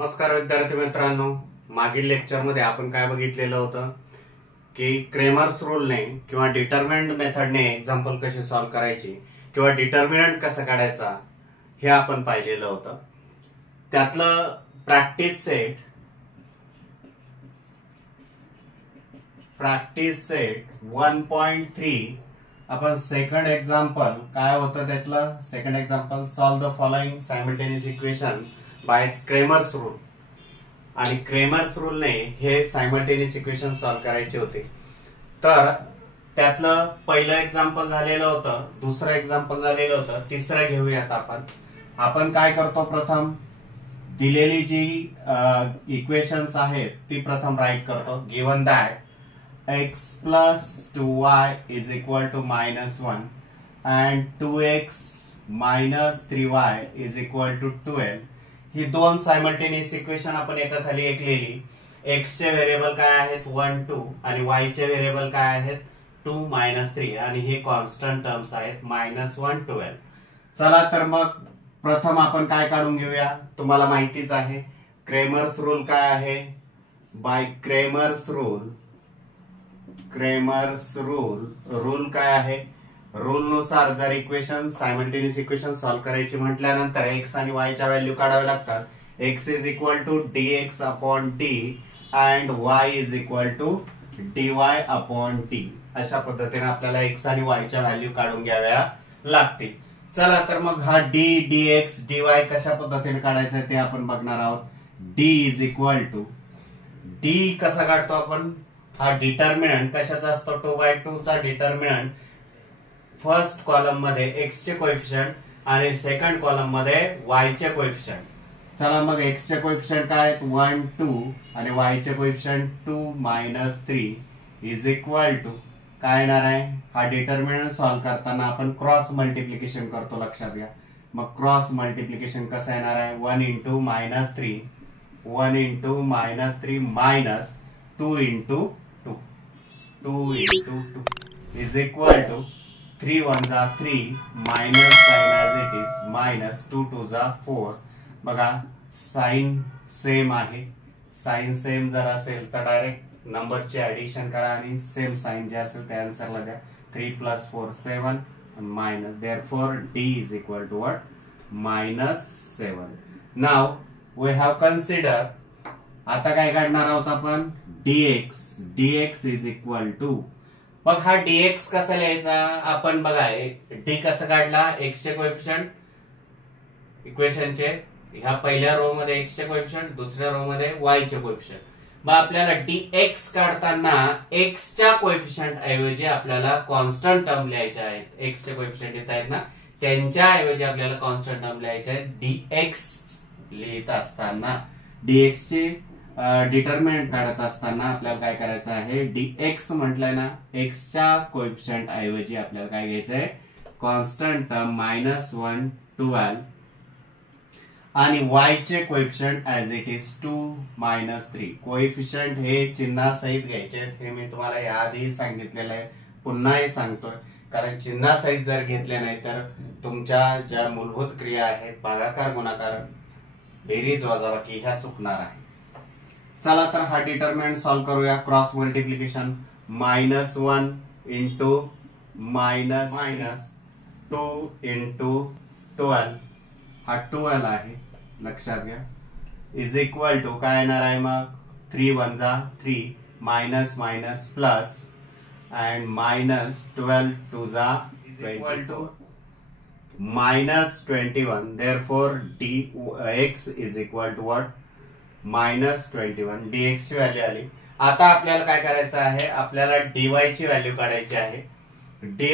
नमस्कार विद्यार्थी मित्रांनो, मागील लेक्चरमध्ये आपण काय बघितलेलं होतं की क्रेमर्स रूलने किंवा डिटरमिनंट मेथडने एक्झाम्पल कशी सॉल्व्ह करायची किंवा डिटर्मिनंट कसं काढायचा हे आपण पाहिलेलं होतं. त्यातलं प्रॅक्टिस सेट 1.3 आपण सेकंड एक्झाम्पल काय होतं त्यातलं second example solve the following simultaneous equation by Cramer's rule. आणि क्रेमर्स रूलने हे सायमल्टेनियस इक्वेशन सॉल्व्ह करायचे होते. तर त्यातलं पहिलं एक्झाम्पल झालेलं होतं, दुसरं एक्झाम्पल झालेलं होतं, तिसरं घेऊयात आपण काय करतो, प्रथम दिलेली जी इक्वेशन्स आहेत ती प्रथम राईट करतो. Given that x plus 2y is equal to -1 and 2x minus 3y is equal to 12. ही दोन सायमल्टेनियस इक्वेशन आपण एका खाली एक लिहिली. x चे व्हेरिएबल काय आहेत 1 2 आणि y चे व्हेरिएबल काय आहेत 2 -3 आणि हे कॉन्स्टंट टर्म्स आहेत -1 12. चला तर मग प्रथम आपण काय काढून घेऊया. तुम्हाला माहितीच आहे क्रेमर्स रूल काय आहे. बाय क्रेमर्स रूल काय आहे. रूल नुसार जर इक्वेशन सायमल्टेनियस इक्वेशन सॉल्व्ह करायची म्हटल्यानंतर x आणि y च्या व्हॅल्यू काढाव्या लागतात. x is equal to dx upon d and y is equal to dy upon t. अशा पद्धतीने आपल्याला x आणि y च्या व्हॅल्यू काढून घ्याव्या लागतील. चला तर मग हा d dx dy कशा पद्धतीने काढायचं ते आपण बघणार आहोत. d is equal to d कसा काढतो आपण. हा डिटर्मिनंट कशाचा असतो 2/2 चा डिटर्मिनंट फर्स्ट कॉलम मध्ये x चे कोएफिशिएंट आणि सेकंड कॉलम मध्ये y चे कोएफिशिएंट. चला मग x चे कोएफिशिएंट काय आहेत 1 2 आणि y चे कोएफिशिएंट 2 -3 इज इक्वल टू काय येणार आहे. हा डिटर्मिनंट सॉल्व्ह करताना आपण क्रॉस मल्टिप्लिकेशन करतो, लक्षात घ्या. मग क्रॉस मल्टिप्लिकेशन कसं येणार आहे 1 into -3 1 into -3 minus 2 into 2 into 2 is equal to 3 1 जा 3 minus sign as it is minus 2 2 जा 4. बघा साइन सेम आहे. साइन सेम जर असेल तर डायरेक्ट नंबरचे ऍडिशन करा आणि सेम साइन जे असेल त्या आन्सरला द्या. 3 + 4 7 minus therefore d is equal to what -7. Now we have consider. आता काय काढणार आहोत आपण dx इज इक्वल टू. मग हा dx कसा लिहायचा आपण बघा. d कसं काढला x चे कोएफिशिएंट इक्वेशनचे ह्या पहिल्या रो मध्ये x चे कोएफिशिएंट, दुसऱ्या रो मध्ये y चे कोएफिशिएंट. मग आपल्याला dx काढताना x च्या कोएफिशिएंट ऐवजी आपल्याला कॉन्स्टंट टर्म लिहायचे आहेत. x चे कोएफिशिएंट येत आहेत ना, त्यांच्या ऐवजी आपल्याला कॉन्स्टंट टर्म लिहायचे आहेत. dx लिहित असताना dx ची डिटर्मिनंट काढत असताना आपल्याला काय करायचं आहे. dx म्हटलंय ना, x च्या कोएफिशिएंट ऐवजी आपल्याला काय घ्यायचंय कॉन्स्टंट टर्म -1 12 आणि y चे coefficient as it is 2 -3. Coefficient हे चिन्हासहित घ्यायचे. हे मी तुम्हाला याआधी सांगितलेलं आहे, पुन्हाही सांगतोय, कारण चिन्हासहित जर घेतले नाही तर तुमच्या ज्या मूलभूत क्रिया आहेत भागाकार गुणाकार बेरीज वजाबाकी ह्या चुकणार आहे. चला तर हा डिटर्मिनंट सॉल्व्ह करूया. क्रॉस मल्टिप्लिकेशन -1 इंटू -2 इंटू 12 हा 12 आहे, लक्षात घ्या. इज इक्वल टू काय येणार आहे मग 3 1 जा 3 मायनस मायनस प्लस अँड -12 2 जा is equal to -21. Therefore dx is equal to what -21. dx ची व्हॅल्यू आली. आता आपल्याला काय करायचं आहे, आपल्याला dy ची व्हॅल्यू काढायची आहे. dy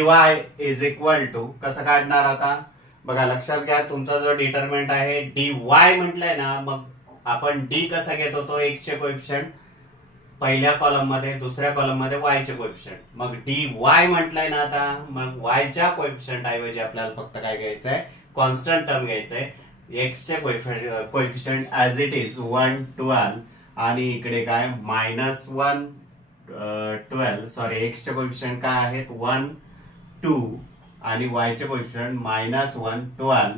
इज इक्वल टू कसं काढणार आता बघा, लक्षात घ्या. तुमचा जो डिटर्मिनंट आहे dy म्हटलंय ना, मग आपण d कसा घेत होतो x चे कोएफिशिएंट पहिल्या कॉलम मध्ये, दुसऱ्या कॉलम मध्ये y चे कोएफिशिएंट. मग dy म्हटलंय ना, आता मग y च्या कोएफिशिएंट ऐवजी आपल्याला फक्त काय घ्यायचंय कॉन्स्टंट टर्म घ्यायचंय. x चे कोएफिशिएंट ऍज इट इज 1 12 आणि इकडे काय -1 12 सॉरी x चे कोएफिशिएंट काय आहेत 1 2 आणि y चे कोएफिशिएंट -1 12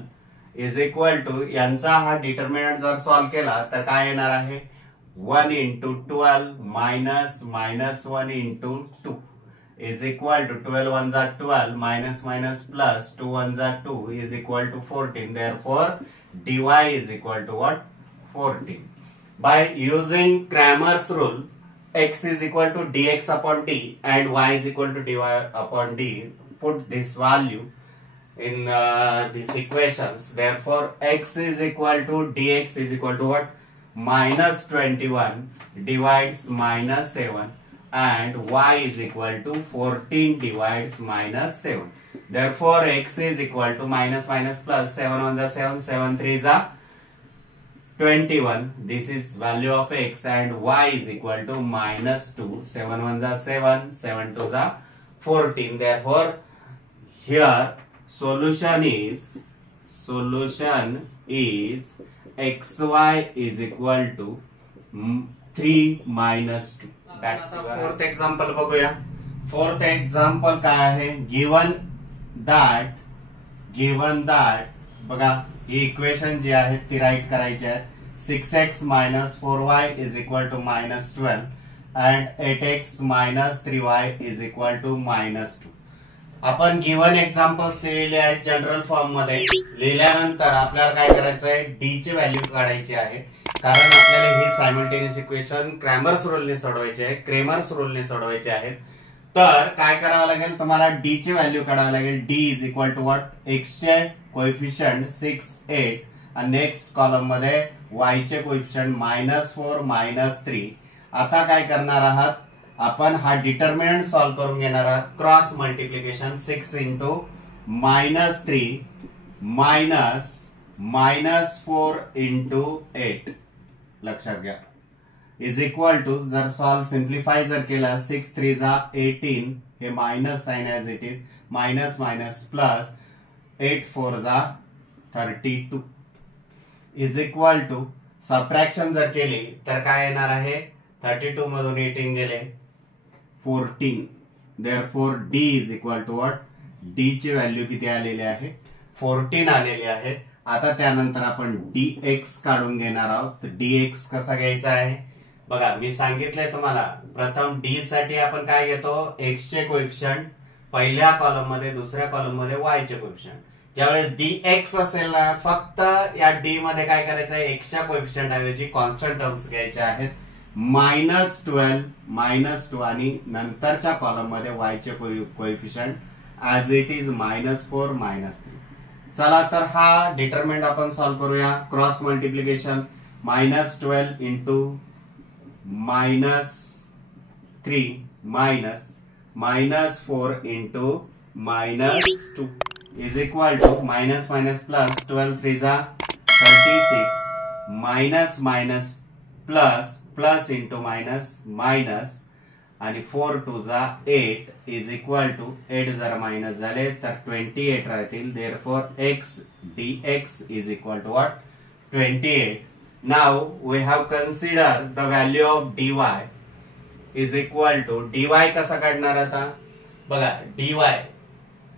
इज इक्वल टू यांचा हा डिटर्मिनंट जर सॉल्व्ह केला तर काय येणार आहे 1 into 12 minus minus 1 into 2 is equal to 12 ones are 12 minus minus plus 2 ones are 2 is equal to 14. Therefore, dy is equal to what? 14. By using Cramer's rule, x is equal to dx upon d and y is equal to dy upon d. Put this value in these equations. Therefore, x is equal to dx is equal to what? Minus 21 divides minus 7 and y is equal to 14 divides minus 7. Therefore, x is equal to minus minus plus 7 1 is 7, 7 3 is 21. This is value of x and y is equal to minus 2. 7 1 is 7, 7 2 is 14. Therefore, here solution is xy is equal to 3 minus 2. That's fourth example बघूया. Fourth example काय आहे? Given that बघा ही equation जी आहेत ती right करायची आहे. 6x minus 4y is equal to minus 12 and 8x minus 3y is equal to minus 2. आपण given examples लिहिलेले आहेत जनरल फॉर्म मध्ये. लिहिल्यानंतर आपल्याला काय करायचं आहे डी ची व्हॅल्यू काढायची आहे कारण आपल्याला ही सायमल्टेनियस इक्वेशन क्रॅमर्स रूलने सोडवायची आहे, क्रेमर्स रूलने सोडवायचे आहेत. तर काय करावं लागेल तुम्हाला डी ची व्हॅल्यू काढावी लागेल. D is equal to what x चे कोएफिशियंट 6 8 आणि नेक्स्ट कॉलम मध्ये वाय चे कोएफिशियंट -4 -3. आता काय करणार आहात आपण हा डिटर्मिनंट सॉल्व्ह करून घेणार आहात. क्रॉस मल्टिप्लिकेशन 6 इंटू -3 -4 इंटू 8 लक्षात घ्या इज इक्वल टू जर सॉल्व्ह सिम्प्लिफाय जर केला 6 3 जा 18 हे minus sign as it is minus minus plus 8 4 जा 32 इज इक्वल टू सबट्रॅक्शन जर केली तर काय येणार आहे 32 मधून 18 गेले 14. Therefore d is equal to what? d ची व्हॅल्यू किती आलेली आहे 14 आलेली आहे. आता त्यानंतर आपण dx काढून घेणार आहोत. तर dx कसा घ्यायचा आहे बघा मी सांगितलंय तुम्हाला. प्रथम d साठी आपण काय घेतो x चे कोएफिशियंट पहिल्या कॉलम मध्ये, दुसऱ्या कॉलम मध्ये y चे कोएफिशियंट. ज्यावेळेस dx असेल ना फक्त या d मध्ये काय करायचं आहे x च्या कोएफिशियंट ऐवजी कॉन्स्टंट टर्म्स घ्यायच्या आहेत. -12 -2 आणि नंतरच्या कॉलम मध्ये y चे कोएफिशियंट ऍज इट इज -4 -3. चला तर हा डिटरमिनंट आपण सॉल्व्ह करूया. Cross multiplication -12 into -3 -4 into -2 is equal to minus minus plus 12 3 जा 36 minus minus plus plus into minus minus आणि 4 2 जा 8 इज इक्वल टू 8 जर मायनस झाले तर 28 राहतील. Therefore x dx is equal to what 28. Now we have consider the value of dy is equal to dy कसा काढणार आता बघा dy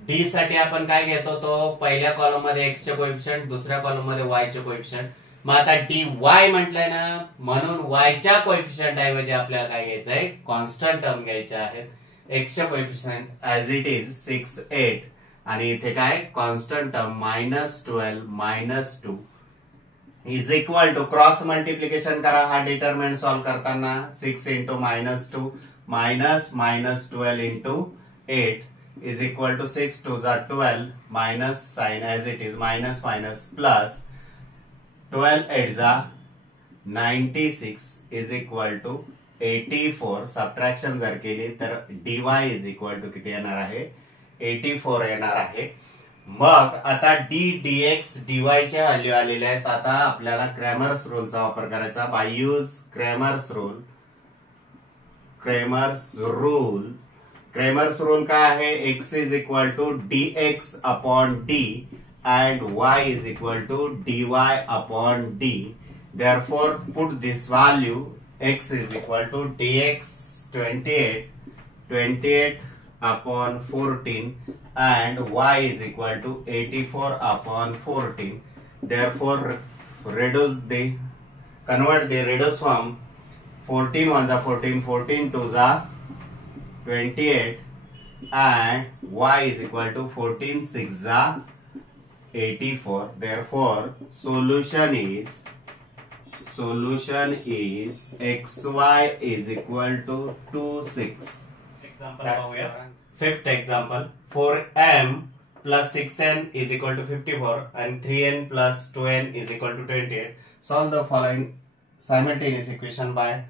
d साठी आपण काय घेतो तो पहिल्या कॉलम मध्ये x चे कोएफिशियंट, दुसऱ्या कॉलम मध्ये y चे कोएफिशियंट. मग आता dy म्हटलंय ना म्हणून y च्या कोएफिशियंट ऐवजी आपल्याला काय घ्यायचं आहे कॉन्स्टंट टर्म घ्यायच्या आहेत. x च्या कोएफिशियंट ऍज इट इज 6 8 आणि इथे काय constant term -12 -2 is equal to cross multiplication करा. हा डिटरमिनंट सॉल्व्ह करताना 6 into -2 -12 into 8 is equal to 6 2 are 12 minus sign as it is minus minus plus 12 8 are 96 is equal to 84. Subtraction जर केली तर dy is equal to किती येणार आहे 84 येणार आहे. मग आता d dx dy च्या व्हॅल्यू आलेल्या आहेत. आता आपल्याला क्रॅमर्स रूलचा वापर करायचा. बाय यूज क्रॅमर्स रूल काय आहे x is equal to dx upon d and y is equal to dy upon d. Therefore, put this value x is equal to dx 28 upon 14 and y is equal to 84 upon 14. therefore convert the reduce form 14 1 are 14, 14 2 are 28, and y is equal to 14 6 are 84. Therefore solution is xy is equal to 2 6. Fifth example, 4m plus 6n is equal to 54 and 3n plus 2n is equal to 28. Solve the following simultaneous equation by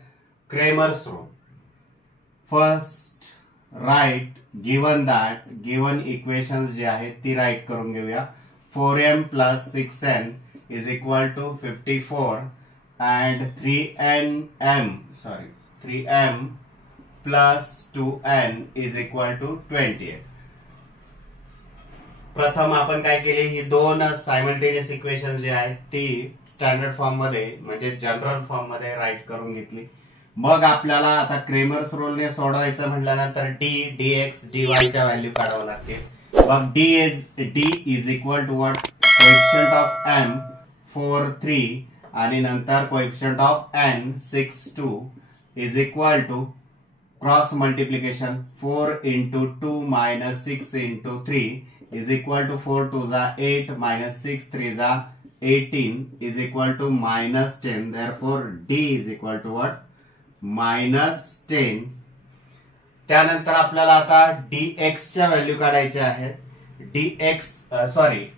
Cramer's rule. First write given equations जे आहेत ती write करून घेऊया. 4m plus 6n is equal to 54 and 3m plus 2n is equal to 28. प्रथम आपण काय केले, ही दोन सायमल्टेनियस इक्वेशन जे आहेत ती स्टँडर्ड फॉर्म मध्ये म्हणजे जनरल फॉर्म मध्ये राईट करून घेतली. मग आपल्याला आता क्रेमर्स रूलने सोडवायचं म्हटल्यानंतर dx dy च्या व्हॅल्यू काढावं लागतील. मग d is equal to what, coefficient of m 4 3 आणि नंतर coefficient of n 6 2 is equal to cross multiplication 4 into 2 minus 6 into 3 is equal to 4 2s are 8 minus 6 3s are 18 is equal to minus 10. Therefore d is equal to what, minus 10. त्यानंतर आपल्याला आता dx च्या value काढायच्या आहेत.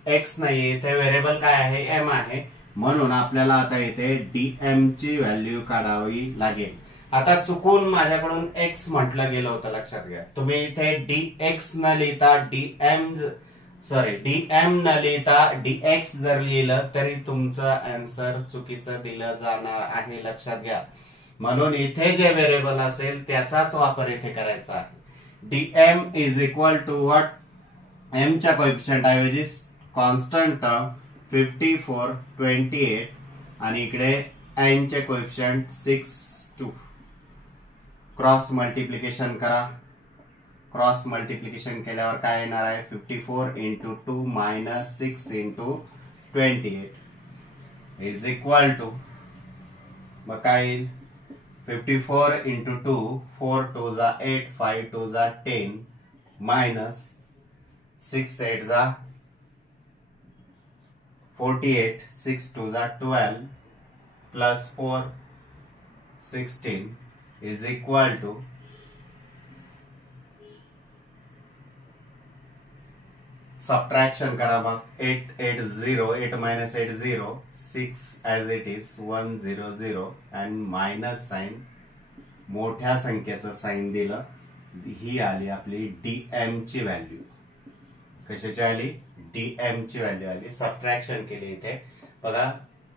x नाही, इथे variable काय आहे, m आहे, म्हणून आपल्याला आता इथे dm ची व्हॅल्यू काढावी लागेल. आता चुकून माझ्याकडून x म्हटलं गेलं होतं, लक्षात घ्या. तुम्ही इथे dx न लिहिता dm न लिहिता dx जर लिहिलं तरी तुमचं आन्सर चुकीचं दिलं जाणार आहे, लक्षात घ्या. म्हणून इथे जे व्हेरिएबल असेल त्याचाच वापर इथे करायचा आहे. dm is equal to what, m च्या कोएफिशिएंट ऐवजी कॉन्स्टंट टर्म 54 28 आणि इकडे n चे कोएफिशिएंट 6 2. क्रॉस मल्टिप्लिकेशन करा. क्रॉस मल्टिप्लिकेशन केल्यावर काय येणार आहे, 54 into 2 minus 6 into 28 is equal to, मग काय येईल, 54 into 2 4 2s are 8 5 2s are 10 minus 6 8s are 48 6 2s are 12 plus 4 16 is equal to subtraction करा. मग 8 8 0 8 minus 8 0 6 as it is 1 0 0 and minus sign, मोठ्या संख्येचं साइन दिलं. ही आली आपली dm ची व्हॅल्यू. कशाची आली, dm ची व्हॅल्यू आली. सबट्रॅक्शन केली, इथे बघा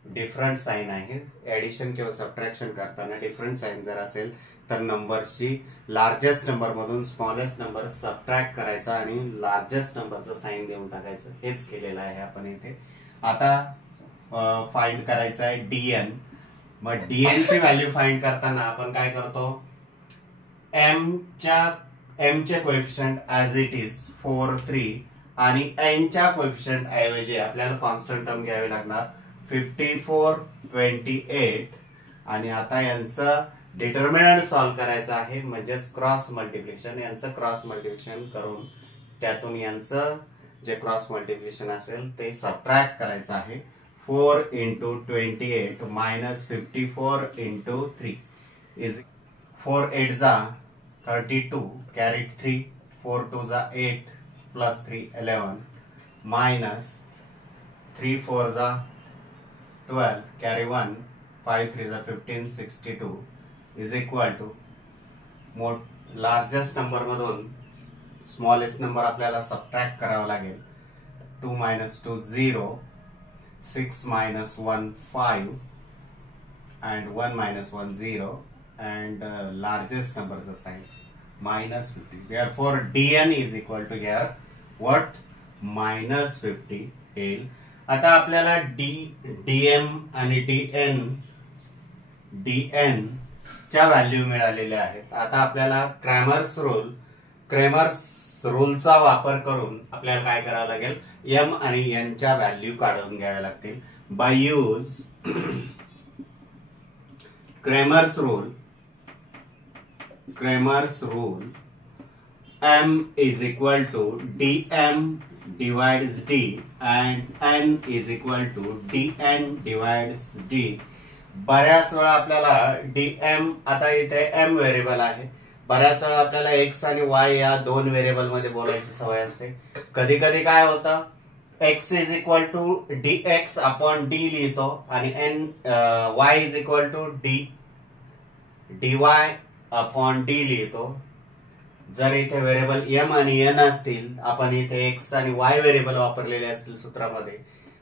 डिफरंट साइन आहे. ऍडिशन किंवा सबट्रॅक्शन करताना डिफरंट साइन जर असेल तर नंबरची लार्जेस्ट नंबर मधून स्मॉलेस्ट नंबर सबट्रॅक्ट करायचा आणि लार्जेस्ट नंबरचं साइन देऊन टाकायचं. हेच केलेलं आहे आपण इथे. आता फाइंड करायचं आहे dn. मग dn ची व्हॅल्यू फाइंड करताना आपण काय करतो, m चे कोएफिशिएंट ऍज इट इज 4 3 आणि n च्या कोएफिशिएंट ऐवजी आपल्याला कॉन्स्टंट टर्म घ्यावी लागणार 54 28 आणि आता यांचं डिटर्मिनंट सॉल्व्ह करायचं आहे, म्हणजेच क्रॉस मल्टिप्लिकेशन. यांचं क्रॉस मल्टिप्लिकेशन करून त्यातून यांचं जे क्रॉस मल्टिप्लिकेशन असेल ते सबट्रॅक्ट करायचं आहे. 4 into 28 minus 54 into 3 is 4 8s are 32 carried 3 4 2s are 8 plus 3 11 minus 3 4s are 12 carry 1 5 3s are 15 62 is equal to largest number मधून स्मॉलेस्ट नंबर आपल्याला सबट्रॅक्ट करावा लागेल. 2 minus 2 0 6 minus 1 5 and 1 minus 1 0 and largest number is a sign minus 50. Therefore dn is equal to here what, minus 50 येईल. आता आपल्याला dm आणि dn च्या value मिळालेल्या आहेत. आता आपल्याला क्रेमर्स रूलचा वापर करून आपल्याला काय करावं लागेल, एम आणि एन च्या व्हॅल्यू काढून घ्याव्या लागतील. By use Cramer's rule m is equal to dm divides d and n is equal to dn divides d. बऱ्याच वेळा आपल्याला dm, आता इथे m व्हेरिएबल आहे, बऱ्याच वेळा आपल्याला x आणि y या दोन व्हेरिएबल मध्ये बोलायची सवय असते. कधी कधी काय होतं, x is equal to dx upon d लिहितो आणि y is equal to dy upon d लिहितो. जर इथे व्हेरिएबल m आणि n असतील, आपण इथे x आणि y व्हेरिएबल वापरलेले असतील सूत्रामध्ये,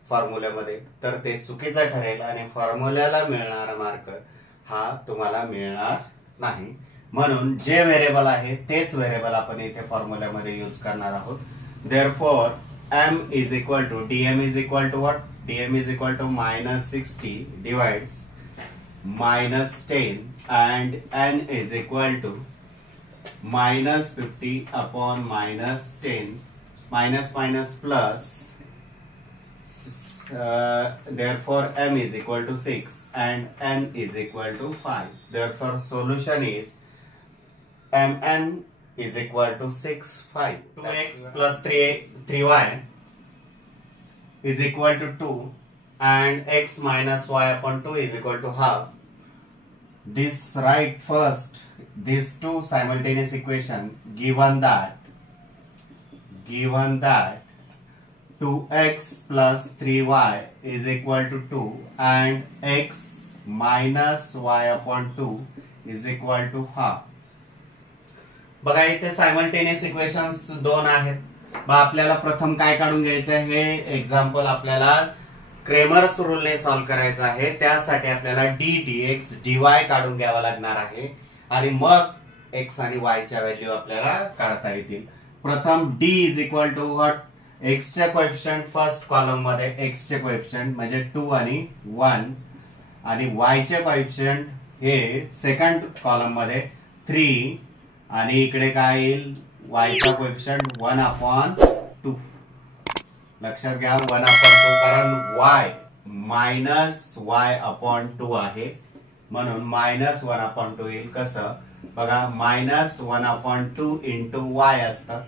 फॉर्म्युल्यामध्ये, तर ते चुकीचं ठरेल आणि फॉर्म्युल्याला मिळणारा मार्क हा तुम्हाला मिळणार नाही. म्हणून जे व्हेरिएबल आहे तेच व्हेरिएबल आपण इथे फॉर्म्युल्यामध्ये यूज करणार आहोत. Therefore m is equal to dm is equal to what, dm is equal to -60 divides -10 and n is equal to -50 upon -10, minus plus, therefore m is equal to 6 and n is equal to 5. Therefore solution is mn is equal to 6, 5. 2x plus 3y is equal to 2 and x minus y upon 2 is equal to half. This write first these two simultaneous equation given that 2x plus 3y is equal to 2 and x minus y upon 2 is equal to half. बघा इथे simultaneous equations दोन आहेत. मग आपल्याला प्रथम काय काढून घ्यायचं, हे एक्झाम्पल आपल्याला क्रेमर्स रूलने सॉल्व्ह करायचं आहे. त्यासाठी आपल्याला dx dy काढून घ्यावा लागणार आहे आणि मग x आणि y च्या व्हॅल्यू आपल्याला काढता येतील. प्रथम d is equal to what, x चे कोएफिशिएंट फर्स्ट कॉलम मध्ये x चे कोएफिशिएंट म्हणजे 2 आणि 1 आणि y चे कोएफिशिएंट हे सेकंड कॉलम मध्ये 3 आणि इकडे काय येईल, y चा कोएफिशिएंट 1/2. लक्षात घ्या 1/2, कारण y मायनस y/2 आहे म्हणून -1/2 येईल. कसं बघा, -1/2 इंटू y असतं,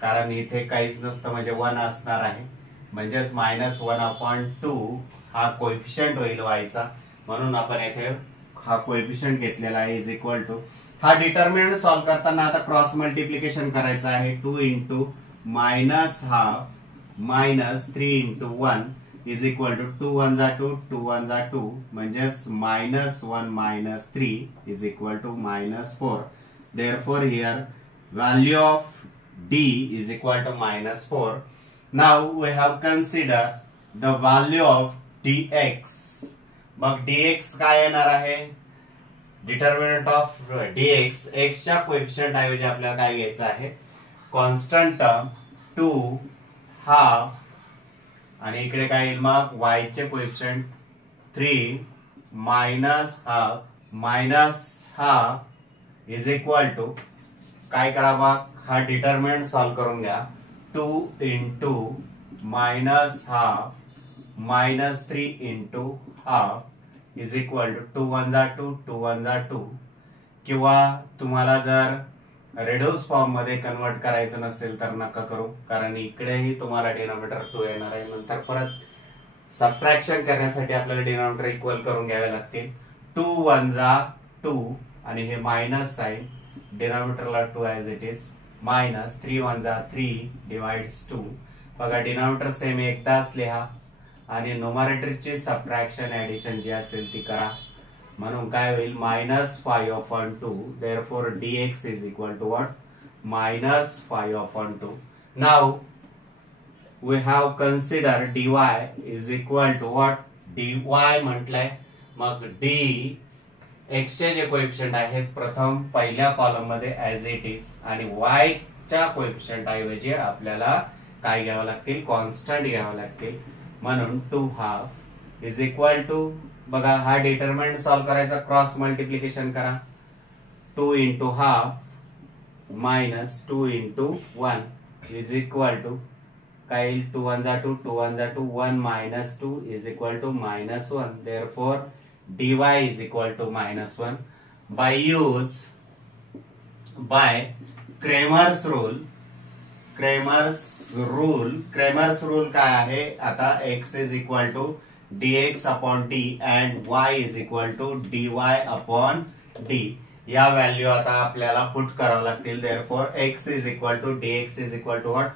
कारण इथे काहीच नसतं म्हणजे 1 असणार आहे, म्हणजेच -1/2 हा कोएफिशिएंट होईल y चा, म्हणून आपण इथे हा कोएफिशिएंट घेतलेला आहे इज इक्वल टू. हा डिटर्मिनंट सॉल्व्ह करताना आता क्रॉस मल्टिप्लिकेशन करायचं आहे. 2 into -1/2 -3 into 1 is equal to 2 1 जा 2 2 1 जा 2 म्हणजेच -1 - 3 is equal to -4. Therefore here value of d is equal to -4. Now we have consider the value of dx. मग dx काय येणार आहे, डिटर्मिनंट ऑफ dx, x च्या कोएफिशिएंट ऐवजी आपल्याला काय घ्यायचं आहे, कॉन्स्टंट टर्म 2 हाफ आणि इकडे काय येईल मग y चे coefficient 3 -half is equal to काय करावा, हा डिटर्मिनंट सॉल्व्ह करून घ्या. 2 into -half -3 into half is equal to 2 1 जा 2 2 1 जा 2. किंवा तुम्हाला जर रेड्यूस फॉर्म मध्ये कन्वर्ट करायचं नसेल तर नका करू, कारण इकडेही तुम्हाला डिनॉमिनेटर 2 येणार आहे. नंतर परत सबट्रॅक्शन करण्यासाठी आपल्याला डिनॉमिनेटर इक्वल करून घ्यावे लागतील. 2 1 जा 2 आणि हे मायनस साइन, डिनॉमिनेटरला 2 ऍज इट इज, मायनस 3 1 जा 3 डिवाइड्स 2. बघा डिनॉमिनेटर सेम एकदाच लिहा आणि न्यूमरेटरची सबट्रॅक्शन ऍडिशन जी असेल ती करा. म्हणून काय होईल, -5/2. Therefore dx is equal to what, -5/2. Now we have considered dy is equal to what, dy म्हटलंय, मग d x चे जे कोएफिशिएंट आहेत प्रथम पहिल्या कॉलम मध्ये ऍज इट इज आणि y च्या कोएफिशिएंट ऐवजी आपल्याला काय घ्यावं लागतील, कॉन्स्टंट घ्यावं लागतील. म्हणून 2 हाफ इज इक्वल टू, बघा हा डिटर्मिनंट सॉल्व्ह करायचा, क्रॉस मल्टिप्लिकेशन करा. 2 into half minus 2 into 1 is equal to काय 2 1 जा 2 2 1 जा 2 1 minus 2 is equal to minus 1. Therefore dy is equal to minus 1. By Cramer's rule काय आहे आता x is equal to dx upon d and y is equal to dy upon d. या value आता आपल्याला put करावं लागतील. Therefore x is equal to dx is equal to what?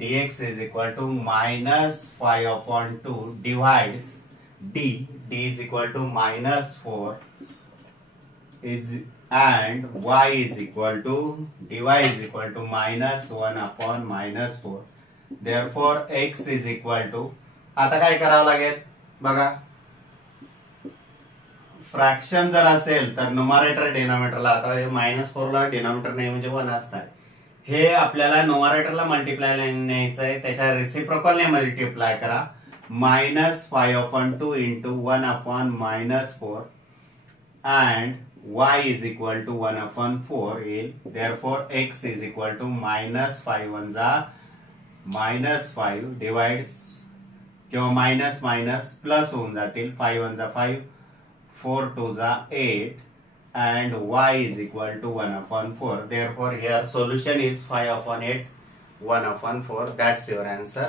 dx is equal to minus 5 upon 2 divides d is equal to minus 4 is and y is equal to dy is equal to minus 1 upon minus 4. Therefore x is equal to आता काय करावं लागेल बघा. Fraction जर असेल तर numerator डिनॉमिनेटरला आता -4 ला डिनॉमिनेटर नाही म्हणजे 1 असणार. हे आपल्याला न्यूमरेटरला मल्टिप्लाय न्यायचं आहे त्याच्या रेसिप्रोकलने मल्टिप्लाय करा. -5 upon 2 into 1 upon -4 and y is equal to 1 upon 4 येईल. Therefore x is equal to -5 1 जा -5 डिवाइड्स किंवा मायनस मायनस प्लस होऊन जातील. 5 1 जा 5 4 2 जा 8 and y is equal to 1 upon 4. Therefore here solution is 5 upon 8 1 upon 4. That's your answer.